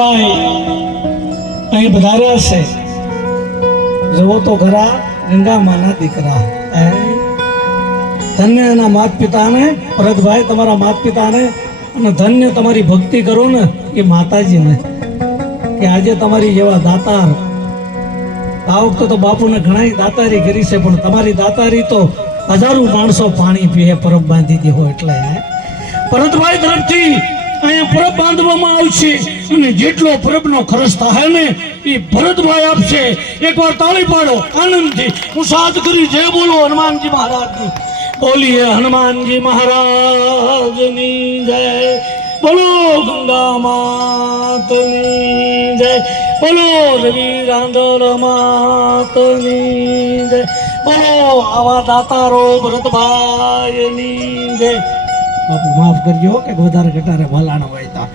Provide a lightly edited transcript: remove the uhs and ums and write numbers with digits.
ભરતભાઈ અહીં પધાર્યા છે. જવો તો ખરા ગંગા માના દીકરા. ધન્ય એના માત પિતાને, ભરતભાઈ તમારા માત પિતાને, અને ધન્ય તમારી ભક્તિ કરો ને એ માતાજીને, કે આજે તમારી જેવા દાતાર. આ વખતે તો બાપુને ઘણા દાતારી કરી છે, પણ તમારી દાતારી તો હજારો માણસો પાણી પીએ પરબ બાંધી દી હોય. એટલે ભરતભાઈ તરફથી અહીંયા પરબ બાંધવામાં આવશે, અને જેટલો પરબનો ખર્ચ થાય ને એ ભરતભાઈ આપશે. એકવાર તાળી પાડો આનંદથી. હું સાથ કરી જય બોલો હનુમાનજી મહારાજની. બોલીએ હનુમાનજી મહારાજની જય. બોલો ગંગા માતની જય. બોલો રવિ રાંધર માતની જય. બોલો આવા દાતારો ભરતભાઈની જય. બાપુ માફ કરજો કે વધારે ઘટારે ભલાણા વાયતા.